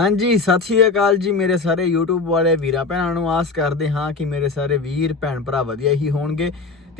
ਹਾਂਜੀ, ਸਤਿ ਸ਼੍ਰੀ ਅਕਾਲ ਜੀ ਮੇਰੇ ਸਾਰੇ YouTube ਵਾਲੇ ਵੀਰਾਂ, ਭੈਣਾਂ ਨੂੰ ਆਸ ਕਰਦੇ ਹਾਂ ਕਿ ਮੇਰੇ ਸਾਰੇ ਵੀਰ, ਭੈਣ ਭਰਾ ਵਧੀਆ ਹੀ ਹੋਣਗੇ।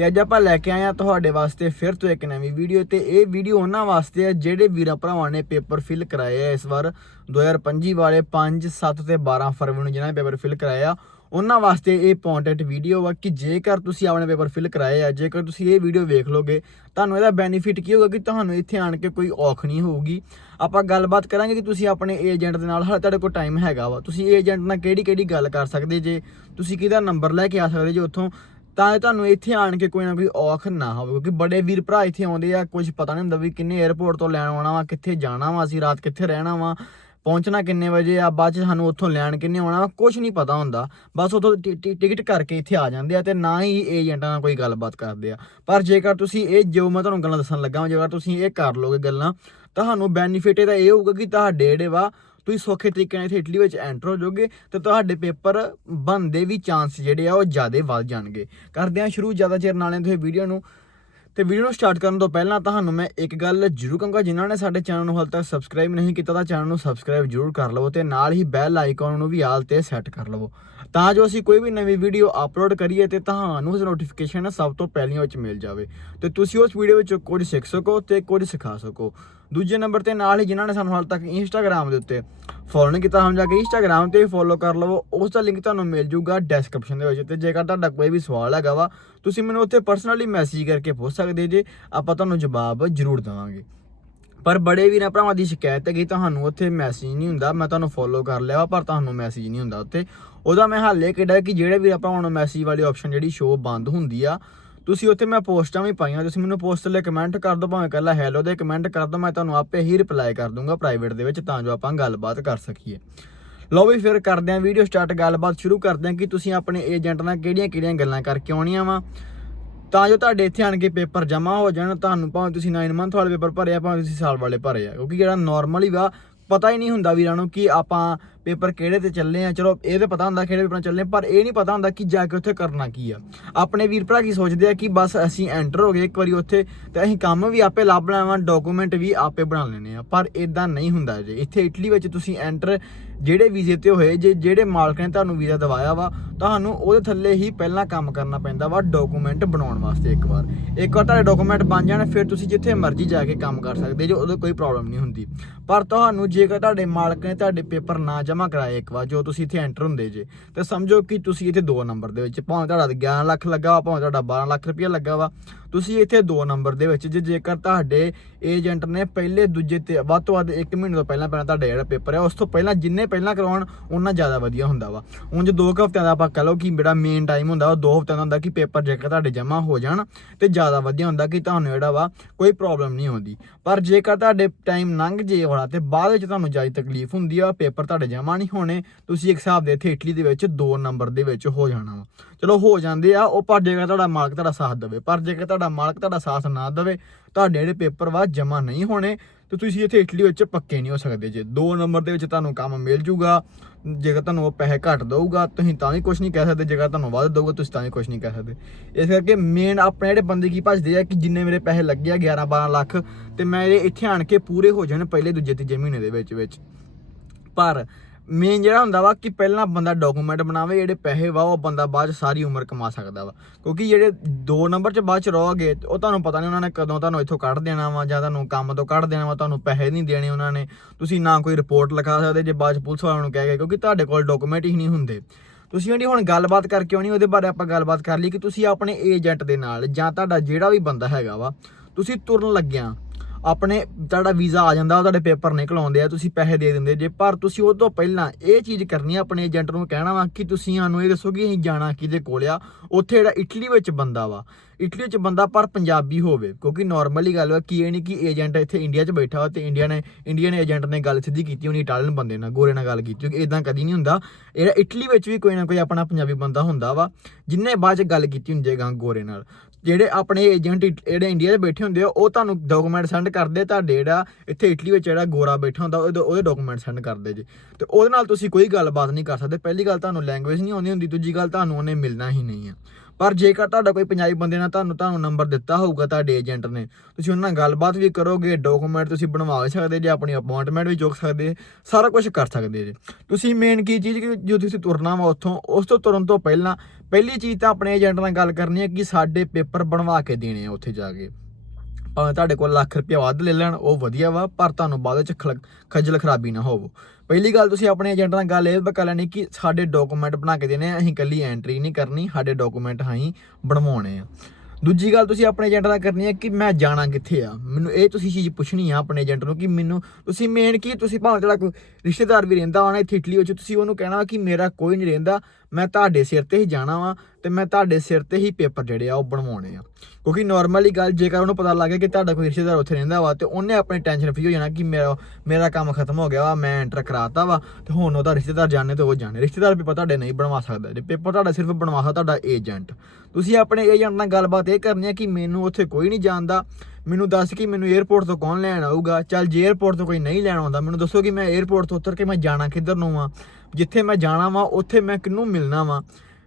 ਤੇ ਅੱਜ ਆਪਾਂ ਲੈ ਕੇ ਆਏ ਆ ਤੁਹਾਡੇ ਵਾਸਤੇ ਫਿਰ ਤੋਂ ਇੱਕ ਨਵੀਂ ਵੀਡੀਓ ਤੇ ਇਹ ਵੀਡੀਓ ਉਹਨਾਂ ਵਾਸਤੇ ਹੈ ਜਿਹੜੇ ਵੀਰਾਂ ਭਰਾਵਾਂ ਨੇ ਪੇਪਰ ਫਿਲ ਕਰਾਏ ਆ ਇਸ ਵਾਰ 2025 ਵਾਲੇ 5 7 ਤੇ 12 ਫਰਵਰੀ ਨੂੰ ਜਿਹਨਾਂ ਨੇ ਪੇਪਰ ਫਿਲ ਕਰਾਏ ਉਹਨਾਂ ਵਾਸਤੇ ਇਹ ਇੰਪੋਰਟੈਂਟ ਵੀਡੀਓ ਵਾ ਕਿ ਜੇਕਰ ਤੁਸੀਂ ਆਪਣੇ ਪੇਪਰ ਫਿਲ ਕਰਾਏ ਆ, ਜੇਕਰ ਤੁਸੀਂ ਇਹ ਵੀਡੀਓ ਵੇਖ ਲੋਗੇ, ਤੁਹਾਨੂੰ ਇਹਦਾ ਬੈਨੀਫਿਟ ਕੀ ਹੋਊਗਾ ਕਿ ਤੁਹਾਨੂੰ ਇੱਥੇ ਆਣ ਕੇ ਕੋਈ ਔਖ ਨਹੀਂ ਹੋਊਗੀ। ਆਪਾਂ ਗੱਲਬਾਤ ਕਰਾਂਗੇ ਕਿ ਤੁਸੀਂ ਆਪਣੇ ਏਜੰਟ ਦੇ ਨਾਲ, ਹਾਲੇ ਤੁਹਾਡੇ ਕੋਲ ਟਾਈਮ ਹੈਗਾ ਵਾ। ਤੁਸੀਂ ਏਜੰਟ ਨਾਲ ਕਿਹੜੀ ਕਿਹੜੀ ਗੱਲ ਕਰ ਸਕਦੇ ਜੇ, ਤੁਸੀਂ ਕਿਹਦਾ ਨੰਬਰ ਲੈ ਕੇ ਆ ਸਕਦੇ ਜੇ ਉੱਥੋਂ ਤਾਂ ਤੁਹਾਨੂੰ ਇੱਥੇ ਆਣ ਕੇ ਕੋਈ ਨਾ ਕੋਈ ਔਖ ਨਾ ਹੋਵੇ, ਕਿਉਂਕਿ ਬੜੇ ਵੀਰ ਭਰਾ ਇੱਥੇ ਆਉਂਦੇ ਆ ਕੁਝ ਪਤਾ ਨਹੀਂ ਹੁੰਦਾ ਵੀ ਕਿੰਨੇ 에ਅਰਪੋਰਟ ਤੋਂ ਲੈਣ ਆਉਣਾ ਵਾ, ਕਿੱਥੇ ਜਾਣਾ ਵਾ, ਅਸੀਂ ਰਾਤ ਕਿੱਥੇ ਰਹਿਣਾ ਵਾ, ਪਹੁੰਚਣਾ ਕਿੰਨੇ ਵਜੇ ਆ, ਬਾਅਦ ਚ ਸਾਨੂੰ ਉੱਥੋਂ ਲੈਣ ਕਿੰਨੇ ਆਉਣਾ ਵਾ ਕੁਝ ਨਹੀਂ ਪਤਾ ਹੁੰਦਾ। ਬਸ ਉੱਥੋਂ ਟੀ- ਟੀ- ਟਿਕਟ ਕਰਕੇ ਇੱਥੇ ਆ ਜਾਂਦੇ ਆ ਤੇ ਨਾ ਹੀ ਏਜੰਟਾਂ ਨਾਲ ਕੋਈ ਗੱਲਬਾਤ ਕਰਦੇ ਆ। ਪਰ ਜੇਕਰ ਤੁਸੀਂ ਇਹ, ਜੋ ਮੈਂ ਤੁਹਾਨੂੰ ਗੱਲਾਂ ਦੱਸਣ ਲੱਗਾ ਵਾਂ, ਜੇਕਰ ਤੁਸੀਂ ਇਹ ਕਰ ਲੋਗੇ ਗੱਲਾਂ, ਤੁਹਾਨੂੰ ਬੈਨੀਫਿਟ ਇਹਦਾ ਇਹ ਹੋਊਗਾ ਕਿ ਤੁਹਾਡੇ ਜਿਹੜੇ ਵਾ ਤੁਸੀਂ ਸੌਖੇ ਤਰੀਕੇ ਨਾਲ ਇੱਥੇ ਇਟਲੀ ਵਿੱਚ ਐਂਟਰ ਹੋ ਜਾਓਗੇ ਤੇ ਤੁਹਾਡੇ ਪੇਪਰ ਬਣਦੇ ਵੀ ਚਾਂਸ ਜਿਹੜੇ ਆ ਉਹ ਜ਼ਿਆਦਾ ਵੱਧ ਜਾਣਗੇ। ਕਰਦੇ ਆ ਸ਼ੁਰੂ, ਜ਼ਿਆਦਾ ਚਿਰ ਨਾਲੇ ਤੁਸੀਂ ਵੀਡੀਓ ਨੂੰ। ਤੇ ਵੀਡੀਓ ਨੂੰ ਸਟਾਰਟ ਕਰਨ ਤੋਂ ਪਹਿਲਾਂ ਤੁਹਾਨੂੰ ਮੈਂ ਇੱਕ ਗੱਲ ਜ਼ਰੂਰ ਕਹਾਂਗਾ, ਜਿਨ੍ਹਾਂ ਨੇ ਸਾਡੇ ਚੈਨਲ ਨੂੰ ਹਾਲੇ ਤੱਕ ਸਬਸਕ੍ਰਾਈਬ ਨਹੀਂ ਕੀਤਾ ਤਾਂ ਚੈਨਲ ਨੂੰ ਸਬਸਕ੍ਰਾਈਬ ਜ਼ਰੂਰ ਕਰ ਲਵੋ ਤੇ ਨਾਲ ਹੀ ਬੈਲ ਆਈਕਨ ਨੂੰ ਵੀ ਆਲ ਤੇ ਸੈੱਟ ਕਰ ਲਵੋ। ਤਾਂ ਜੋ ਅਸੀਂ ਕੋਈ ਵੀ ਨਵੀਂ ਵੀਡੀਓ ਅਪਲੋਡ ਕਰੀਏ ਤੇ ਤੁਹਾਨੂੰ ਉਸ ਨੋਟੀਫਿਕੇਸ਼ਨ ਸਭ ਤੋਂ ਪਹਿਲੀਆਂ ਵਿੱਚ ਮਿਲ ਜਾਵੇ। ਤੇ ਤੁਸੀਂ ਉਸ ਵੀਡੀਓ ਵਿੱਚ ਕੁਝ ਸਿੱਖ ਸਕੋ ਤੇ ਕੁਝ ਸਿਖਾ ਸਕੋ। ਦੂਜੇ ਨੰਬਰ ਤੇ ਨਾਲ ਹੀ ਜਿਨ੍ਹਾਂ ਨੇ ਸਾਨੂੰ ਹਾਲੇ ਤੱਕ ਇੰਸਟਾਗ੍ਰam ਦੇ ਉੱਤੇ ਫੋਲੋ ਨਹੀਂ ਕੀਤਾ ਹਮ ਜਾ ਕੇ ਇੰਸਟਾਗ੍ਰam ਤੇ ਫੋਲੋ ਕਰ ਲਵੋ। ਉਸ ਦਾ ਲਿੰਕ ਤੁਹਾਨੂੰ ਮਿਲ ਜੂਗਾ ਡਿਸਕ੍ਰਿਪਸ਼ਨ ਦੇ ਵਿੱਚ ਤੇ ਜੇਕਰ ਤੁਹਾਡਾ ਕੋਈ ਵੀ ਸਵਾਲ ਹੈਗਾ ਵਾ ਤੁਸੀਂ ਮੈਨੂੰ ਉੱਥੇ ਪਰਸਨਲੀ ਮੈਸੇਜ ਕਰਕੇ ਪੁੱਛ ਸਕਦੇ ਜੇ ਆਪਾਂ ਤੁਹਾਨੂੰ ਜਵਾਬ ਜ਼ਰੂਰ ਦੇਵਾਂਗੇ। ਪਰ ਬੜੇ ਵੀਰਾਂ ਭਰਾਵਾਂ ਦੀ ਸ਼ਿਕਾਇਤ ਹੈ ਕਿ ਤੁਹਾਨੂੰ ਉੱਥੇ ਮੈਸੇਜ ਨਹੀਂ ਹੁੰਦਾ ਮੈਂ ਤੁਹਾਨੂੰ ਫੋਲੋ ਕਰ ਲਿਆ ਵਾ, ਪਰ ਤੁਹਾਨੂੰ ਮੈਸੇਜ ਨਹੀਂ ਹੁੰਦਾ ਉੱਥੇ। ਉਹਦਾ ਮੈਂ ਹੱਲ ਇਹ ਕਿਹੜਾ ਕਿ ਜਿਹੜੇ ਵੀਰਾਂ ਭਰਾਵਾਂ ਨੂੰ ਮੈਸੇਜ ਵਾਲੀ ਆਪਸ਼ਨ ਜਿਹੜੀ ਸ਼ੋ ਬੰਦ ਹੁੰਦੀ ਆ ਤੁਸੀਂ ਉੱਥੇ ਮੈਂ ਪੋਸਟਾਂ ਵੀ ਪਾਈਆਂ, ਤੁਸੀਂ ਮੈਨੂੰ ਪੋਸਟ ਲਈ ਕਮੈਂਟ ਕਰ ਦਿਓ, ਭਾਵੇਂ ਕੱਲਾ ਹੈਲੋ ਦੇ ਕਮੈਂਟ ਕਰ ਦਿਓ, ਮੈਂ ਤੁਹਾਨੂੰ ਆਪੇ ਹੀ ਰਿਪਲਾਈ ਕਰ ਦੂੰਗਾ ਪ੍ਰਾਈਵੇਟ ਦੇ ਵਿੱਚ, ਤਾਂ ਜੋ ਆਪਾਂ ਗੱਲਬਾਤ ਕਰ ਸਕੀਏ। ਲਓ ਵੀ ਫਿਰ ਕਰਦੇ ਆਂ ਵੀਡੀਓ ਸਟਾਰਟ ਗੱਲਬਾਤ ਸ਼ੁਰੂ ਕਰਦੇ ਆਂ ਕਿ ਤੁਸੀਂ ਆਪਣੇ ਏਜੰਟ ਨਾਲ ਕਿਹੜੀਆਂ-ਕਿਹੜੀਆਂ ਗੱਲਾਂ ਕਰਕੇ ਆਉਣੀਆਂ ਵਾ। ਤਾਂ ਜੋ ਤੁਹਾਡੇ ਇੱਥੇ ਆਣ ਕੇ ਪੇਪਰ ਜਮ੍ਹਾਂ ਹੋ ਜਾਣ, ਤੁਹਾਨੂੰ ਭਾਵੇਂ ਤੁਸੀਂ 9 ਮੰਥ ਵਾਲੇ ਪੇਪਰ ਭਰੇ ਆ, ਭਾਵੇਂ ਤੁਸੀਂ ਸਾਲ ਵਾਲੇ ਭਰੇ ਆ, ਕਿਉਂਕਿ ਜਿਹੜਾ ਨਾਰਮਲੀ ਵਾ, ਪਤਾ ਹੀ ਨਹੀਂ ਹੁੰਦਾ ਵੀਰਾਂ ਨੂੰ ਕਿ ਆਪਾਂ ਪੇਪਰ ਕਿਹੜੇ ਤੇ ਚੱਲੇ ਆ, ਚਲੋ ਇਹ ਤੇ ਪਤਾ ਹੁੰਦਾ ਕਿਹੜੇ ਪੇਪਰਾਂ ਚੱਲੇ ਪਰ ਇਹ ਨਹੀਂ ਪਤਾ ਹੁੰਦਾ ਕਿ ਜਾ ਕੇ ਉੱਥੇ ਕਰਨਾ ਕੀ ਆ। ਆਪਣੇ ਵੀਰ ਭਰਾ ਕੀ ਸੋਚਦੇ ਆ ਕਿ ਬਸ ਅਸੀਂ ਐਂਟਰ ਹੋ ਗਏ ਇੱਕ ਵਾਰੀ ਉੱਥੇ ਤੇ ਅਸੀਂ ਕੰਮ ਵੀ ਆਪੇ ਲੱਭ ਲੈਣਾ ਡਾਕੂਮੈਂਟ ਵੀ ਆਪੇ ਬਣਾ ਲੈਣੇ ਆ। ਪਰ ਇਦਾਂ ਨਹੀਂ ਹੁੰਦਾ ਜੇ। ਇੱਥੇ ਇਟਲੀ ਵਿੱਚ ਤੁਸੀਂ ਐਂਟਰ ਜਿਹੜੇ ਵੀਜ਼ੇ ਤੇ ਹੋਏ, ਜੇ ਜਿਹੜੇ ਮਾਲਕ ਨੇ ਤੁਹਾਨੂੰ ਵੀਜ਼ਾ ਦਵਾਇਆ ਵਾ, ਤੁਹਾਨੂੰ ਉਹਦੇ ਥੱਲੇ ਹੀ ਪਹਿਲਾਂ ਕੰਮ ਕਰਨਾ ਪੈਂਦਾ ਵਾ ਡਾਕੂਮੈਂਟ ਬਣਾਉਣ ਵਾਸਤੇ ਇੱਕ ਵਾਰ। ਇੱਕ ਵਾਰ ਤੁਹਾਡੇ ਡਾਕੂਮੈਂਟ ਬਣ ਜਾਣ, ਫਿਰ ਤੁਸੀਂ ਜਿੱਥੇ ਮਰਜ਼ੀ ਜਾ ਕੇ ਕੰਮ ਕਰ ਸਕਦੇ ਜੋ, ਉਹਦੇ ਕੋਈ ਪ੍ਰੋਬਲਮ ਨਹੀਂ ਹੁੰਦੀ। ਪਰ ਤੁਹਾਨੂੰ ਜੇਕਰ ਤੁਹਾਡੇ ਮਾਲਕ ਨੇ ਤੁਹਾਡੇ ਪੇਪਰ ਨਾ ਜਮ੍ਹਾਂ ਕਰਾਏ ਇੱਕ ਵਾਰ, ਜੋ ਤੁਸੀਂ ਇੱਥੇ ਐਂਟਰ ਹੁੰਦੇ ਜੇ। ਤੇ ਸਮਝੋ ਕਿ ਤੁਸੀਂ ਇੱਥੇ 2 ਨੰਬਰ ਦੇ ਵਿੱਚ, ਭਾਵੇਂ ਤੁਹਾਡਾ 11 ਲੱਖ ਲੱਗਾ ਵਾ, ਭਾਵੇਂ ਤੁਹਾਡਾ 12 ਲੱਖ ਰੁਪਇਆ ਲੱਗਾ ਵਾ, ਤੁਸੀਂ ਇੱਥੇ 2 ਨੰਬਰ ਦੇ ਵਿੱਚ ਜੇ ਜੇਕਰ ਤੁਹਾਡੇ ਏਜੰਟ ਨੇ ਪਹਿਲੇ, ਦੂਜੇ ਤੇ ਵੱਧ ਤੋਂ ਵੱਧ 1 ਮਹੀਨੇ ਤੋਂ ਪਹਿਲਾਂ ਪਹਿਲਾਂ ਤੁਹਾਡਾ ਜਿਹੜਾ ਪੇਪਰ ਹੈ, ਉਸ ਤੋਂ ਪਹਿਲਾਂ ਜਿੰਨੇ ਪਹਿਲਾਂ ਕਰਵਾਉਣ ਉਹਨਾਂ ਜ਼ਿਆਦਾ ਵਧੀਆ ਹੁੰਦਾ ਵਾ। ਹੁਣ ਉਂਝ 2 ਹਫ਼ਤਿਆਂ ਦਾ ਆਪਾਂ ਕਹ ਲਓ ਕਿ ਜਿਹੜਾ ਮੇਨ ਟਾਈਮ ਹੁੰਦਾ ਉਹ 2 ਹਫ਼ਤਿਆਂ ਦਾ ਹੁੰਦਾ ਕਿ ਪੇਪਰ ਜੇਕਰ ਤੁਹਾਡੇ ਜਮ੍ਹਾਂ ਹੋ ਜਾਣ ਤੇ ਜ਼ਿਆਦਾ ਵਧੀਆ ਹੁੰਦਾ ਕਿ ਤੁਹਾਨੂੰ ਜਿਹੜਾ ਵਾ ਕੋਈ ਪ੍ਰੋਬਲਮ ਨਹੀਂ ਹੁੰਦੀ ਪਰ ਜੇਕਰ ਤੁਹਾਡੇ ਟਾਈਮ ਲੰਘ ਜੇ ਹੋਣਾ ਤੇ ਬਾਅਦ ਵਿੱਚ ਤੁਹਾਨੂੰ ਜ਼ਿਆਦਾ ਤਕਲੀਫ ਹੁੰਦੀ ਆ, ਪੇਪਰ ਤੁਹਾਡੇ ਜਮ੍ਹਾਂ ਨਹੀਂ ਹੋਣੇ, ਤੁਸੀਂ ਇੱਕ ਹਿਸਾਬ ਦੇ ਇੱਥੇ ਇਟਲੀ ਦੇ ਵਿੱਚ 2 ਨੰਬਰ ਦੇ ਵਿੱਚ ਹੋ ਜਾਣਾ ਵਾ। ਚਲੋ ਹੋ ਜਾਂਦੇ ਆ, ਉਹ ਪਰ ਜੇਕਰ ਤੁਹਾਡਾ ਮਾਲਕ ਤੁਹਾਡਾ ਸਾਥ ਦੇਵੇ, ਪਰ ਜੇਕਰ ਤੁਹਾਡਾ ਮਾਲਕ ਤੁਹਾਡਾ ਸਾਥ ਨਾ ਦੇਵੇ, ਤੁਹਾਡੇ ਜਿਹੜੇ ਪੇਪਰ ਵਾ ਜਮ੍ਹਾਂ ਨਹੀਂ ਹੋਣੇ, ਤੇ ਤੁਸੀਂ ਇੱਥੇ ਇਟਲੀ ਵਿੱਚ ਪੱਕੇ ਨਹੀਂ ਹੋ ਸਕਦੇ ਜੇ। 2 ਨੰਬਰ ਦੇ ਵਿੱਚ ਤੁਹਾਨੂੰ ਕੰਮ ਮਿਲ ਜੂਗਾ, ਜੇਕਰ ਤੁਹਾਨੂੰ ਉਹ ਪੈਸੇ ਘੱਟ ਦਊਗਾ, ਤੁਸੀਂ ਤਾਂ ਵੀ ਕੁਝ ਨਹੀਂ ਕਹਿ ਸਕਦੇ, ਜੇਕਰ ਤੁਹਾਨੂੰ ਵੱਧ ਦਊਗਾ, ਤੁਸੀਂ ਤਾਂ ਵੀ ਕੁਝ ਨਹੀਂ ਕਹਿ ਸਕਦੇ। ਇਸ ਕਰਕੇ ਮੇਨ ਆਪਣੇ ਜਿਹੜੇ ਬੰਦੇ ਕੀ ਭੱਜਦੇ ਆ ਕਿ ਜਿੰਨੇ ਮੇਰੇ ਪੈਸੇ ਲੱਗੇ ਆ 11 12 ਲੱਖ, ਤੇ ਮੈਂ ਇਹ ਇੱਥੇ ਆਣ ਕੇ ਪੂਰੇ ਹੋ ਜਾਣ ਪਹਿਲੇ ਦੂਜੇ ਤੀਜੇ ਮਹੀਨੇ ਦੇ ਵਿੱਚ ਵਿੱਚ ਪਰ ਮੇਨ ਜਿਹੜਾ ਹੁੰਦਾ ਵਾ ਕਿ ਪਹਿਲਾਂ ਬੰਦਾ ਡਾਕੂਮੈਂਟ ਬਣਾਵੇ, ਜਿਹੜੇ ਪੈਸੇ ਵਾ, ਉਹ ਬੰਦਾ ਬਾਅਦ ਚ ਸਾਰੀ ਉਮਰ ਕਮਾ ਸਕਦਾ ਵਾ। ਕਿਉਂਕਿ ਜਿਹੜੇ 2 ਨੰਬਰ ਚ ਬਾਅਦ ਚ ਰਹੋਗੇ, ਉਹ ਤੁਹਾਨੂੰ ਪਤਾ ਨਹੀਂ ਉਹਨਾਂ ਨੇ ਕਦੋਂ ਤੁਹਾਨੂੰ ਇੱਥੋਂ ਕੱਢ ਦੇਣਾ ਵਾ, ਜਾਂ ਤੁਹਾਨੂੰ ਕੰਮ ਤੋਂ ਕੱਢ ਦੇਣਾ ਵਾ, ਤੁਹਾਨੂੰ ਪੈਸੇ ਨਹੀਂ ਦੇਣੇ ਉਹਨਾਂ ਨੇ। ਤੁਸੀਂ ਨਾ ਕੋਈ ਰਿਪੋਰਟ ਲਿਖਾ ਸਕਦੇ ਜੇ ਬਾਅਦ ਚ ਪੁਲਿਸ ਵਾਲਿਆਂ ਨੂੰ ਕਹਿ ਗਏ, ਕਿਉਂਕਿ ਤੁਹਾਡੇ ਕੋਲ ਡਾਕੂਮੈਂਟ ਹੀ ਨਹੀਂ ਹੁੰਦੇ। ਤੁਸੀਂ ਜਿਹੜੀ ਹੁਣ ਗੱਲਬਾਤ ਕਰਕੇ ਆਉਣੀ, ਉਹਦੇ ਬਾਰੇ ਆਪਾਂ ਗੱਲਬਾਤ ਕਰ ਲਈ ਕਿ ਤੁਸੀਂ ਆਪਣੇ ਏਜੰਟ ਦੇ ਨਾਲ ਜਾਂ ਤੁਹਾਡਾ ਜਿਹੜਾ ਵੀ ਬੰਦਾ ਹੈਗਾ ਵਾ, ਤੁਸੀਂ ਤੁਰਨ ਲੱਗਿਆ। ਆਪਣੇ ਤੁਹਾਡਾ ਵੀਜ਼ਾ ਆ ਜਾਂਦਾ, ਉਹ ਤੁਹਾਡੇ ਪੇਪਰ ਨਿਕਲ ਆਉਂਦੇ ਆ, ਤੁਸੀਂ ਪੈਸੇ ਦੇ ਦਿੰਦੇ। ਜੇ ਪਰ ਤੁਸੀਂ ਉਹ ਤੋਂ ਪਹਿਲਾਂ ਇਹ ਚੀਜ਼ ਕਰਨੀ ਆ, ਆਪਣੇ ਏਜੰਟ ਨੂੰ ਕਹਿਣਾ ਵਾ ਕਿ ਤੁਸੀਂ ਸਾਨੂੰ ਇਹ ਦੱਸੋ ਕਿ ਅਸੀਂ ਜਾਣਾ ਕਿਹਦੇ ਕੋਲ ਆ। ਉੱਥੇ ਜਿਹੜਾ ਇਟਲੀ ਵਿੱਚ ਬੰਦਾ ਵਾ, ਇਟਲੀ ਵਿੱਚ ਬੰਦਾ ਪਰ ਪੰਜਾਬੀ ਹੋਵੇ, ਕਿਉਂਕਿ ਨਾਰਮਲੀ ਗੱਲ ਵਾ ਕਿ ਇਹ ਨਹੀਂ ਕਿ ਏਜੰਟ ਇੱਥੇ ਇੰਡੀਆ 'ਚ ਬੈਠਾ ਵਾ ਤੇ ਇੰਡੀਆ ਨੇ ਇੰਡੀਅਨ ਏਜੰਟ ਨੇ ਗੱਲ ਸਿੱਧੀ ਕੀਤੀ, ਉਹਨੇ ਇਟਾਲੀਅਨ ਬੰਦੇ ਨਾਲ ਗੋਰੇ ਨਾਲ ਗੱਲ ਕੀਤੀ, ਕਿਉਂਕਿ ਇਦਾਂ ਕਦੀ ਨਹੀਂ ਹੁੰਦਾ। ਇਹ ਇਟਲੀ ਵਿੱਚ ਵੀ ਕੋਈ ਨਾ ਕੋਈ ਆਪਣਾ ਪੰਜਾਬੀ ਬੰਦਾ ਹੁੰਦਾ ਵਾ, ਜਿੰਨੇ ਬਾਅਦ 'ਚ ਗੱਲ ਕੀਤੀ ਹੁੰਦੀ ਹੈ ਗੋਰੇ ਨਾਲ। ਜਿਹੜੇ ਆਪਣੇ ਏਜੰਟ ਜਿਹੜੇ ਇੰਡੀਆ 'ਚ ਬੈਠੇ ਹੁੰਦੇ ਆ, ਉਹ ਤੁਹਾਨੂੰ ਡਾਕੂਮੈਂਟ ਸੈਂਡ ਕਰਦੇ, ਤੁਹਾਡੇ ਜਿਹੜਾ ਇੱਥੇ ਇਟਲੀ ਵਿੱਚ ਜਿਹੜਾ ਗੋਰਾ ਬੈਠਾ ਹੁੰਦਾ, ਉਹਦੇ ਉਹਦੇ ਡਾਕੂਮੈਂਟ ਸੈਂਡ ਕਰਦੇ ਜੀ। ਤੇ ਉਹਦੇ ਨਾਲ ਤੁਸੀਂ ਕੋਈ ਗੱਲਬਾਤ ਨਹੀਂ ਕਰ ਸਕਦੇ। ਪਹਿਲੀ ਗੱਲ ਤੁਹਾਨੂੰ ਲੈਂਗੁਏਜ ਨਹੀਂ ਆਉਂਦੀ ਹੁੰਦੀ, ਦੂਜੀ ਗੱਲ ਤੁਹਾਨੂੰ ਉਹਨੇ ਮਿਲਣਾ ਹੀ ਨਹੀਂ ਆ। ਪਰ ਜੇਕਰ ਤੁਹਾਡਾ ਕੋਈ ਪੰਜਾਬੀ ਬੰਦੇ ਨਾਲ ਤੁਹਾਨੂੰ ਤੁਹਾਨੂੰ ਨੰਬਰ ਦਿੱਤਾ ਹੋਊਗਾ ਤੁਹਾਡੇ ਏਜੰਟ ਨੇ, ਤੁਸੀਂ ਉਹਨਾਂ ਨਾਲ ਗੱਲਬਾਤ ਵੀ ਕਰੋਗੇ ਡਾਕੂਮੈਂਟ ਤੁਸੀਂ ਬਣਵਾ ਸਕਦੇ ਜੇ, ਆਪਣੀ ਅਪਾਇੰਟਮੈਂਟ ਵੀ ਚੁੱਕ ਸਕਦੇ ਸਾਰਾ ਕੁਝ ਕਰ ਸਕਦੇ ਜੇ। ਤੁਸੀਂ ਮੇਨ ਕੀ ਚੀਜ਼ ਕਿ ਜੋ ਤੁਸੀਂ ਤੁਰਨਾ ਵਾ ਉੱਥੋਂ, ਉਸ ਤੋਂ ਤੁਰਨ ਤੋਂ ਪਹਿਲਾਂ, ਪਹਿਲੀ ਚੀਜ਼ ਤਾਂ ਆਪਣੇ ਏਜੰਟ ਨਾਲ ਗੱਲ ਕਰਨੀ ਹੈ ਕਿ ਸਾਡੇ ਪੇਪਰ ਬਣਵਾ ਕੇ ਦੇਣੇ ਆ ਉੱਥੇ ਜਾ ਕੇ। ਭਾਵੇਂ ਤੁਹਾਡੇ ਕੋਲ ਲੱਖ ਰੁਪਏ ਵੱਧ ਲੈ ਲੈਣ, ਉਹ ਵਧੀਆ ਵਾ, ਪਰ ਤੁਹਾਨੂੰ ਬਾਅਦ ਵਿੱਚ ਖਲ- ਖੱਜਲ ਖਰਾਬੀ ਨਾ ਹੋਵੋ। ਪਹਿਲੀ ਗੱਲ ਤੁਸੀਂ ਆਪਣੇ ਏਜੰਟ ਨਾਲ ਗੱਲ ਇਹ ਕਰ ਲੈਣੀ ਕਿ ਸਾਡੇ ਡਾਕੂਮੈਂਟ ਬਣਾ ਕੇ ਦੇਣੇ ਆ, ਅਸੀਂ ਕੱਲੀ ਐਂਟਰੀ ਨਹੀਂ ਕਰਨੀ, ਸਾਡੇ ਡਾਕੂਮੈਂਟ ਅਸੀਂ ਬਣਵਾਉਣੇ ਆ। ਦੂਜੀ ਗੱਲ ਤੁਸੀਂ ਆਪਣੇ ਏਜੰਟ ਨਾਲ ਕਰਨੀ ਹੈ ਕਿ ਮੈਂ ਜਾਣਾ ਕਿੱਥੇ ਆ? ਮੈਨੂੰ ਇਹ ਤੁਸੀਂ ਚੀਜ਼ ਪੁੱਛਣੀ ਆ ਆਪਣੇ ਏਜੰਟ ਨੂੰ ਕਿ ਮੈਨੂੰ, ਤੁਸੀਂ ਮੇਨ ਕੀ, ਤੁਸੀਂ ਭਾਵੇਂ ਜਿਹੜਾ ਕੋਈ ਰਿਸ਼ਤੇਦਾਰ ਵੀ ਰਹਿੰਦਾ ਹੋਣਾ ਇੱਥੇ ਇਟਲੀ ਵਿੱਚ, ਤੁਸੀਂ ਉਹਨੂੰ ਕਹਿਣਾ ਕਿ ਮੇਰਾ ਕੋਈ ਨਹੀਂ ਰਹਿੰਦਾ ਮੈਂ ਤੁਹਾਡੇ ਸਿਰ ਤੇ ਹੀ ਜਾਣਾ ਵਾ ਤੇ ਮੈਂ ਤੁਹਾਡੇ ਸਿਰ ਤੇ ਹੀ ਪੇਪਰ ਜਿਹੜੇ ਆ ਉਹ ਬਣਵਾਉਣੇ ਆ। ਕਿਉਂਕਿ ਨਾਰਮਲੀ ਗੱਲ ਜੇਕਰ ਉਹਨੂੰ ਪਤਾ ਲੱਗ ਗਿਆ ਕਿ ਤੁਹਾਡਾ ਕੋਈ ਰਿਸ਼ਤੇਦਾਰ ਉੱਥੇ ਰਹਿੰਦਾ ਵਾ ਤੇ ਉਹਨੇ ਆਪਣੀ ਟੈਨਸ਼ਨ ਫ੍ਰੀ ਹੋ ਜਾਣਾ ਕਿ ਮੇਰਾ ਮੇਰਾ ਕੰਮ ਖਤਮ ਹੋ ਗਿਆ ਵਾ, ਮੈਂ ਐਂਟਰ ਕਰਾਤਾ ਵਾ ਤੇ ਹੁਣ ਉਹਦਾ ਰਿਸ਼ਤੇਦਾਰ ਜਾਣੇ ਤੇ ਉਹ ਜਾਣੇ। ਰਿਸ਼ਤੇਦਾਰ ਪੇਪਰ ਤੁਹਾਡੇ ਨਹੀਂ ਬਣਵਾ ਸਕਦਾ ਜੇ। ਪੇਪਰ ਤੁਹਾਡਾ ਸਿਰਫ ਬਣਵਾ ਸਕਦਾ ਤੁਹਾਡਾ ਏਜੰਟ ਤੁਸੀਂ ਆਪਣੇ ਏਜੰਟ ਨਾਲ ਗੱਲਬਾਤ ਇਹ ਕਰਨੀ ਹੈ ਕਿ ਮੈਨੂੰ ਉੱਥੇ ਕੋਈ ਨਹੀਂ ਜਾਣਦਾ ਮੈਨੂੰ ਦੱਸ ਕਿ ਮੈਨੂੰ 에어ਪੋਰਟ ਤੋਂ ਕੌਣ ਲੈਣ ਆਊਗਾ? ਚੱਲ ਜੇ 에어ਪੋਰਟ ਤੋਂ ਕੋਈ ਨਹੀਂ ਲੈਣ ਆਉਂਦਾ, ਮੈਨੂੰ ਦੱਸੋ ਕਿ ਮੈਂ 에어ਪੋਰਟ ਤੋਂ ਉਤਰ ਕੇ ਮੈਂ ਜਾਣਾ ਕਿੱਧਰ ਨੂੰ ਆ? ਜਿੱਥੇ ਮੈਂ ਜਾਣਾ ਵਾ, ਉੱਥੇ ਮੈਂ ਕਿਹਨੂੰ ਮਿਲਣਾ ਵਾ?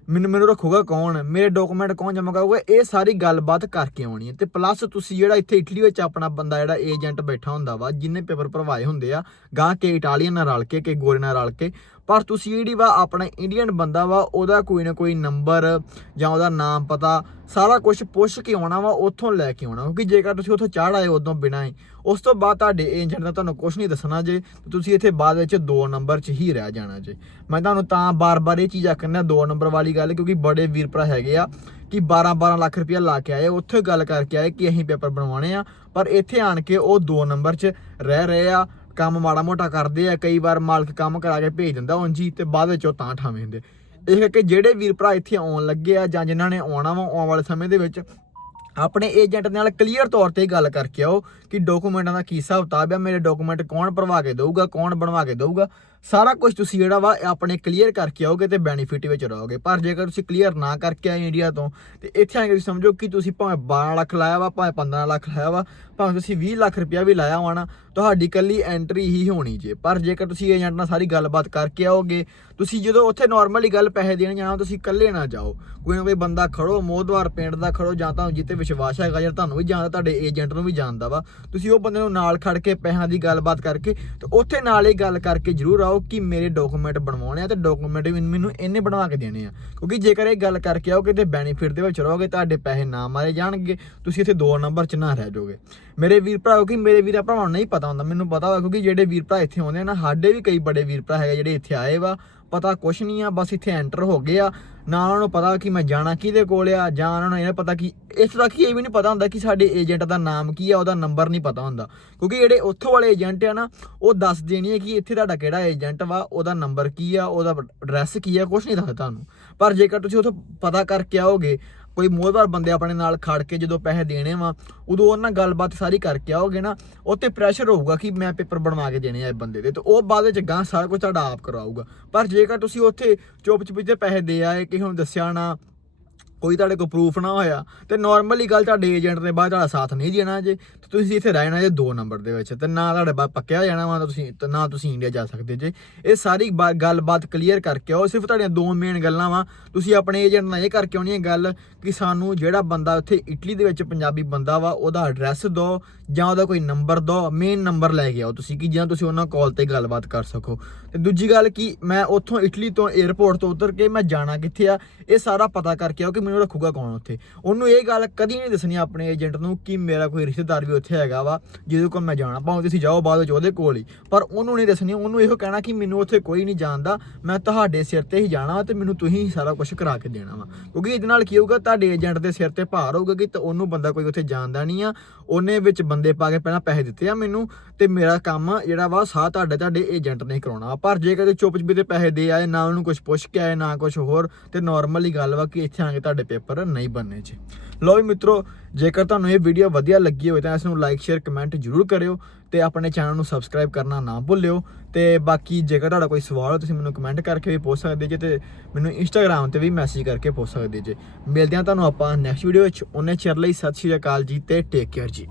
ਮੈਨੂੰ ਮੈਨੂੰ ਰੱਖੂਗਾ ਕੌਣ? ਮੇਰੇ ਡਾਕੂਮੈਂਟ ਕੌਣ ਜਮ੍ਹਾਂ ਕਰਾਊਗਾ? ਇਹ ਸਾਰੀ ਗੱਲਬਾਤ ਕਰਕੇ ਆਉਣੀ ਹੈ ਤੇ ਪਲੱਸ ਤੁਸੀਂ ਜਿਹੜਾ ਇੱਥੇ ਇਟਲੀ ਵਿੱਚ ਆਪਣਾ ਬੰਦਾ ਜਿਹੜਾ ਏਜੰਟ ਬੈਠਾ ਹੁੰਦਾ ਵਾ, ਜਿੰਨੇ ਪੇਪਰ ਭਰਵਾਏ ਹੁੰਦੇ ਆ ਗਾਂ ਕੇ ਇਟਾਲੀਅਨ ਨਾਲ ਰਲ ਕੇ ਕੇ ਗੋਰੇ ਨਾਲ ਰਲ ਕੇ ਪਰ ਤੁਸੀਂ ਜਿਹੜੀ ਵਾ ਆਪਣਾ ਇੰਡੀਅਨ ਬੰਦਾ ਵਾ, ਉਹਦਾ ਕੋਈ ਨਾ ਕੋਈ ਨੰਬਰ ਜਾਂ ਉਹਦਾ ਨਾਮ ਪਤਾ, ਸਾਰਾ ਕੁਝ ਪੁੱਛ ਕੇ ਆਉਣਾ ਵਾ, ਉੱਥੋਂ ਲੈ ਕੇ ਆਉਣਾ। ਕਿਉਂਕਿ ਜੇਕਰ ਤੁਸੀਂ ਉੱਥੋਂ ਚੜ੍ਹ ਆਏ ਉਦੋਂ ਬਿਨਾਂ ਹੀ, ਉਸ ਤੋਂ ਬਾਅਦ ਤੁਹਾਡੇ ਏਜੰਟ ਨੇ ਤੁਹਾਨੂੰ ਕੁਝ ਨਹੀਂ ਦੱਸਣਾ ਜੇ ਤੁਸੀਂ ਇੱਥੇ ਬਾਅਦ ਵਿੱਚ 2 ਨੰਬਰ 'ਚ ਹੀ ਰਹਿ ਜਾਣਾ ਜੇ। ਮੈਂ ਤੁਹਾਨੂੰ ਤਾਂ ਬਾਰ-ਬਾਰ ਇਹ ਚੀਜ਼ ਆਖਣਾ 2 ਨੰਬਰ ਵਾਲੀ ਗੱਲ, ਕਿਉਂਕਿ ਬੜੇ ਵੀਰ ਭਰਾ ਹੈਗੇ ਆ, ਕਿ 12-12 ਲੱਖ ਰੁਪਇਆ ਲਾ ਕੇ ਆਏ, ਉੱਥੇ ਗੱਲ ਕਰਕੇ ਆਏ ਕਿ ਅਸੀਂ ਪੇਪਰ ਬਣਵਾਉਣੇ ਆ, ਪਰ ਇੱਥੇ ਆਣ ਕੇ ਉਹ 2 ਨੰਬਰ 'ਚ ਰਹਿ ਰਹੇ ਆ ਕੰਮ ਮਾੜਾ ਮੋਟਾ ਕਰਦੇ ਆ, ਕਈ ਵਾਰ ਮਾਲਕ ਕੰਮ ਕਰਾ ਕੇ ਭੇਜ ਦਿੰਦਾ ਉਂਝ ਹੀ ਤੇ ਬਾਅਦ ਵਿੱਚ ਉਹ ਤਾਂ ਠਾਵੇਂ ਹੁੰਦੇ। ਇਹ ਕਰਕੇ ਜਿਹੜੇ ਵੀਰ ਭਰਾ ਇੱਥੇ ਆਉਣ ਲੱਗੇ ਆ ਜਾਂ ਜਿਨ੍ਹਾਂ ਨੇ ਆਉਣਾ ਵਾ ਆਉਣ ਵਾਲੇ ਸਮੇਂ ਦੇ ਵਿੱਚ, ਆਪਣੇ ਏਜੰਟ ਨਾਲ ਕਲੀਅਰ ਤੌਰ ਤੇ ਗੱਲ ਕਰਕੇ ਆਓ ਕਿ ਡਾਕੂਮੈਂਟਾਂ ਦਾ ਕੀ ਹਿਸਾਬ ਕਿਤਾਬ ਆ, ਮੇਰੇ ਡਾਕੂਮੈਂਟ ਕੌਣ ਭਰਵਾ ਕੇ ਦੇਊਗਾ, ਕੌਣ ਬਣਵਾ ਕੇ ਦੇਊਗਾ, ਸਾਰਾ ਕੁਝ ਤੁਸੀਂ ਜਿਹੜਾ ਵਾ ਆਪਣੇ ਕਲੀਅਰ ਕਰਕੇ ਆਓਗੇ ਤੇ ਬੈਨੀਫਿਟ ਵਿੱਚ ਰਹੋਗੇ। ਪਰ ਜੇਕਰ ਤੁਸੀਂ ਕਲੀਅਰ ਨਾ ਕਰਕੇ ਆਏ ਇੰਡੀਆ ਤੋਂ, ਤੇ ਇੱਥੇ ਆ ਕੇ ਤੁਸੀਂ ਸਮਝੋ ਕਿ ਤੁਸੀਂ ਭਾਵੇਂ 12 ਲੱਖ ਲਾਇਆ ਵਾ, ਭਾਵੇਂ 15 ਲੱਖ ਲਾਇਆ ਵਾ, ਭਾਵੇਂ ਤੁਸੀਂ 20 ਲੱਖ ਰੁਪਇਆ ਵੀ ਲਾਇਆ ਵਾ ਨਾ, ਤੁਹਾਡੀ ਕੱਲੀ ਐਂਟਰੀ ਹੀ ਹੋਣੀ ਜੇ। ਪਰ ਜੇਕਰ ਤੁਸੀਂ ਏਜੰਟ ਨਾਲ ਸਾਰੀ ਗੱਲਬਾਤ ਕਰਕੇ ਆਓਗੇ, ਤੁਸੀਂ ਜਦੋਂ ਉੱਥੇ ਨਾਰਮਲੀ ਗੱਲ ਪੈਸੇ ਦੇਣ ਜਾਣਾ, ਤੁਸੀਂ ਇਕੱਲੇ ਨਾ ਜਾਓ। ਕੋਈ ਨਾ ਕੋਈ ਬੰਦਾ ਖੜੋ ਮੋਦਵਾਰ ਪਿੰਡ ਦਾ ਖੜੋ, ਜਾਂ ਤਾਂ ਜਿੱਤੇ ਵਿਸ਼ਵਾਸ ਹੈਗਾ ਜਾਂ ਤੁਹਾਨੂੰ ਵੀ ਜਾਣਦਾ, ਤੁਹਾਡੇ ਏਜੰਟ ਨੂੰ ਵੀ ਜਾਣਦਾ ਵਾ। ਤੁਸੀਂ ਉਹ ਬੰਦੇ ਨੂੰ ਨਾਲ ਖੜ ਕੇ ਪੈਸਿਆਂ ਦੀ ਗੱਲਬਾਤ ਕਰਕੇ ਤੇ ਉੱਥੇ ਨਾਲ ਇਹ ਗੱਲ ਕਰਕੇ ਜ਼ਰੂਰ ਆਓ ਕਿ ਮੇਰੇ ਡਾਕੂਮੈਂਟ ਬਣਵਾਉਣੇ ਆ ਤੇ ਡਾਕੂਮੈਂਟ ਵੀ ਮੈਨੂੰ ਇਹਨੇ ਬਣਵਾ ਕੇ ਦੇਣੇ ਆ। ਕਿਉਂਕਿ ਜੇਕਰ ਇਹ ਗੱਲ ਕਰਕੇ ਆਓਗੇ ਤੇ ਬੈਨੀਫਿਟ ਦੇ ਵਿੱਚ ਰਹੋਗੇ, ਤੁਹਾਡੇ ਪੈਸੇ ਨਾ ਮਾਰੇ ਜਾਣਗੇ, ਤੁਸੀਂ ਇੱਥੇ ਦੋ ਨੰਬਰ 'ਚ ਨਾ ਰਹਿ ਜਾਓਗੇ। ਮੇਰੇ ਵੀਰ ਭਰਾ, ਕਿਉਂਕਿ ਮੇਰੇ ਵੀਰ ਭਰਾਵਾਂ ਨੂੰ ਨਹੀਂ ਪਤਾ ਹੁੰਦਾ, ਮੈਨੂੰ ਪਤਾ ਹੋਇਆ ਕਿਉਂਕਿ ਜਿਹੜੇ ਵੀਰ ਭਰਾ ਇੱਥੇ ਆਉਂਦੇ ਆ ਨਾ, ਸਾਡੇ ਵੀ ਕਈ ਬੜੇ ਵੀਰ ਭਰਾ ਹੈਗੇ ਜਿਹੜੇ ਇੱਥੇ ਆਏ ਵਾ ਪਤਾ ਕੁਛ ਨਹੀਂ ਆ, ਬਸ ਇੱਥੇ ਐਂਟਰ ਹੋ ਗਏ ਆ। ਨਾ ਉਹਨਾਂ ਨੂੰ ਪਤਾ ਕਿ ਮੈਂ ਜਾਣਾ ਕਿਹਦੇ ਕੋਲ ਆ, ਜਾਂ ਉਹਨਾਂ ਨੂੰ ਇਹ ਪਤਾ ਕਿ, ਇਸ ਤੱਕ ਹੀ ਇਹ ਵੀ ਨਹੀਂ ਪਤਾ ਹੁੰਦਾ ਕਿ ਸਾਡੇ ਏਜੰਟ ਦਾ ਨਾਮ ਕੀ ਆ, ਉਹਦਾ ਨੰਬਰ ਨਹੀਂ ਪਤਾ ਹੁੰਦਾ। ਕਿਉਂਕਿ ਜਿਹੜੇ ਉੱਥੋਂ ਵਾਲੇ ਏਜੰਟ ਆ ਨਾ, ਉਹ ਦੱਸ ਦੇਣੀ ਹੈ ਕਿ ਇੱਥੇ ਤੁਹਾਡਾ ਕਿਹੜਾ ਏਜੰਟ ਵਾ, ਉਹਦਾ ਨੰਬਰ ਕੀ ਆ, ਉਹਦਾ ਐਡਰੈਸ ਕੀ ਆ, ਕੁਛ ਨਹੀਂ ਦੱਸਦਾ ਤੁਹਾਨੂੰ। ਪਰ ਜੇਕਰ ਤੁਸੀਂ ਉੱਥੋਂ ਪਤਾ ਕਰਕੇ ਆਓਗੇ ਕੋਈ ਮੋਹਰਵਾਰ ਬੰਦੇ ਆਪਣੇ ਨਾਲ ਖੜ ਕੇ ਜਦੋਂ ਪੈਸੇ ਦੇਣੇ ਵਾ, ਉਦੋਂ ਉਹਨਾਂ ਨਾਲ ਗੱਲਬਾਤ ਸਾਰੀ ਕਰਕੇ ਆਓਗੇ ਨਾ ਉੱਤੇ ਪ੍ਰੈਸ਼ਰ ਹੋਊਗਾ ਕਿ ਮੈਂ ਪੇਪਰ ਬਣਵਾ ਕੇ ਦੇਣੇ ਆ ਇਹ ਬੰਦੇ ਦੇ, ਤੇ ਉਹ ਬਾਅਦ ਵਿੱਚ ਗਾਂ ਸਾਰਾ ਕੁਝ ਤੁਹਾਡਾ ਆਪ ਕਰਾਊਗਾ। ਪਰ ਜੇਕਰ ਤੁਸੀਂ ਉੱਥੇ ਚੁੱਪ ਚੁਪੀਤੇ ਪੈਸੇ ਦੇ ਆਏ, ਕਿਸੇ ਨੂੰ ਦੱਸਿਆ ਨਾ ਕੋਈ ਤੁਹਾਡੇ ਕੋਲ ਪ੍ਰੂਫ ਨਾ ਹੋਇਆ, ਤੇ ਨਾਰਮਲੀ ਗੱਲ ਤੁਹਾਡੇ ਏਜੰਟ ਨੇ ਬਾਅਦ ਤੁਹਾਡਾ ਸਾਥ ਨਹੀਂ ਦੇਣਾ ਜੇ, ਤੇ ਤੁਸੀਂ ਇੱਥੇ ਰਹਿਣਾ ਜੇ 2 ਨੰਬਰ ਦੇ ਵਿੱਚ, ਤੇ ਨਾ ਤੁਹਾਡੇ ਬਾਅਦ ਪੱਕਿਆ ਜਾਣਾ ਵਾ ਤਾਂ ਤੁਸੀਂ, ਤੇ ਨਾ ਤੁਸੀਂ ਇੰਡੀਆ ਜਾ ਸਕਦੇ ਜੇ। ਇਹ ਸਾਰੀ ਬਾ- ਗੱਲਬਾਤ ਕਲੀਅਰ ਕਰਕੇ ਆਓ, ਸਿਰਫ ਤੁਹਾਡੀਆਂ ਦੋ ਮੇਨ ਗੱਲਾਂ ਵਾ। ਤੁਸੀਂ ਆਪਣੇ ਏਜੰਟ ਨਾਲ ਇਹ ਕਰਕੇ ਆਉਣੀ ਹੈ ਗੱਲ ਕਿ ਸਾਨੂੰ ਜਿਹੜਾ ਬੰਦਾ ਉੱਥੇ ਇਟਲੀ ਦੇ ਵਿੱਚ ਪੰਜਾਬੀ ਬੰਦਾ ਵਾ, ਉਹਦਾ ਐਡਰੈਸ ਦਿਓ ਜਾਂ ਉਹਦਾ ਕੋਈ ਨੰਬਰ ਦਿਓ ਮੇਨ ਨੰਬਰ ਲੈ ਕੇ ਆਓ ਤੁਸੀਂ, ਕਿ ਜਾਂ ਤੁਸੀਂ ਉਹਨਾਂ ਕਾਲ ਤੇ ਗੱਲਬਾਤ ਕਰ ਸਕੋ। ਤੇ ਦੂਜੀ ਗੱਲ ਕਿ ਮੈਂ ਉੱਥੋਂ ਇਟਲੀ ਤੋਂ 에ਅਰਪੋਰਟ ਤੋਂ ਉਤਰ ਕੇ ਮੈਂ ਜਾਣਾ ਕਿੱਥੇ ਆ, ਇਹ ਸਾਰਾ ਪਤਾ ਕਰਕੇ ਆਓ ਕਿ ਮੈਨੂੰ ਰੱਖੂਗਾ ਕੌਣ ਉੱਥੇ? ਉਹਨੂੰ ਇਹ ਗੱਲ ਕਦੀ ਨਹੀਂ ਦੱਸਣੀ ਆਪਣੇ ਏਜੰਟ ਨੂੰ ਕਿ ਮੇਰਾ ਕੋਈ ਰਿਸ਼ਤੇਦਾਰ ਵੀ ਉੱਥੇ ਹੈਗਾ ਵਾ, ਜਿਹਦੇ ਕੋਲ ਮੈਂ ਜਾਣਾ। ਭਾਵੇਂ ਤੁਸੀਂ ਜਾਓ ਬਾਅਦ ਵਿੱਚ ਉਹਦੇ ਕੋਲ ਹੀ। ਪਰ ਉਹਨੂੰ ਨਹੀਂ ਦੱਸਣੀ। ਉਹਨੂੰ ਇਹੋ ਕਹਿਣਾ ਕਿ ਮੈਨੂੰ ਉੱਥੇ ਕੋਈ ਨਹੀਂ ਜਾਣਦਾ। ਮੈਂ ਤੁਹਾਡੇ ਸਿਰ ਤੇ ਹੀ ਜਾਣਾ ਵਾ ਤੇ ਮੈਨੂੰ ਤੁਸੀਂ ਸਾਰਾ ਕੁਝ ਕਰਾ ਕੇ ਦੇਣਾ ਵਾ। ਕਿਉਂਕਿ ਇਹਦੇ ਨਾਲ ਕੀ ਹੋਊਗਾ? ਤੁਹਾਡੇ ਏਜੰਟ ਦੇ ਸਿਰ ਤੇ ਭਾਰ ਹੋਊਗਾ ਕਿ ਉਹਨੂੰ ਬੰਦਾ ਕੋਈ ਉੱਥੇ ਜਾਣਦਾ ਨਹੀਂ ਆ। ਉਹਨੇ ਵਿੱਚ ਬੰਦੇ ਪਾ ਕੇ ਪਹਿਲਾਂ ਪੈਸੇ ਦਿੱਤੇ ਆ ਮੈਨੂੰ ਤੇ ਮੇਰਾ ਕੰਮ ਜਿਹੜਾ ਵਾ ਸਾਹ ਤੁਹਾਡੇ ਤੁਹਾਡੇ ਏਜੰਟ ਨੇ ਕਰਾਉਣਾ ਪਰ ਜੇ ਕਦੇ ਚੁੱਪ ਚੁਪੀ ਤੇ ਪੈਸੇ ਦੇ ਆਏ, ਨਾ ਉਹਨੂੰ ਕੁਝ ਪੁੱਛ ਕੇ ਆਏ, ਨਾ ਕੁਝ ਹੋਰ ਤੇ ਨਾਰਮਲੀ ਗੱਲ ਵਾ ਕਿ ਇੱਥੇ ਆ ਕੇ ਤੁਹਾਡੇ ਪੇਪਰ ਨਹੀਂ ਬਣਨੇ ਜੀ। ਲੋ ਵੀ ਮਿੱਤਰੋ, ਜੇਕਰ ਤੁਹਾਨੂੰ ਇਹ ਵੀਡੀਓ ਵਧੀਆ ਲੱਗੀ ਹੋਵੇ ਤਾਂ ਇਸ ਨੂੰ ਲਾਈਕ ਸ਼ੇਅਰ ਕਮੈਂਟ ਜ਼ਰੂਰ ਕਰਿਓ ਤੇ ਆਪਣੇ ਚੈਨਲ ਨੂੰ ਸਬਸਕ੍ਰਾਈਬ ਕਰਨਾ ਨਾ ਭੁੱਲਿਓ। ਤੇ ਬਾਕੀ ਜੇਕਰ ਤੁਹਾਡਾ ਕੋਈ ਸਵਾਲ ਹੋ ਤੁਸੀਂ ਮੈਨੂੰ ਕਮੈਂਟ ਕਰਕੇ ਵੀ ਪੁੱਛ ਸਕਦੇ ਜੇ ਤੇ ਮੈਨੂੰ ਇੰਸਟਾਗ੍ਰam ਤੇ ਵੀ ਮੈਸੇਜ ਕਰਕੇ ਪੁੱਛ ਸਕਦੇ ਜੇ। ਮਿਲਦੇ ਹਾਂ ਤੁਹਾਨੂੰ ਆਪਾਂ ਨੈਕਸਟ ਵੀਡੀਓ ਵਿੱਚ। ਉਹਨੇ ਚਿਰ ਲਈ ਸਤਿ ਸ਼੍ਰੀ ਅਕਾਲ ਜੀ ਤੇ ਟੇਕ ਕੇਅਰ ਜੀ।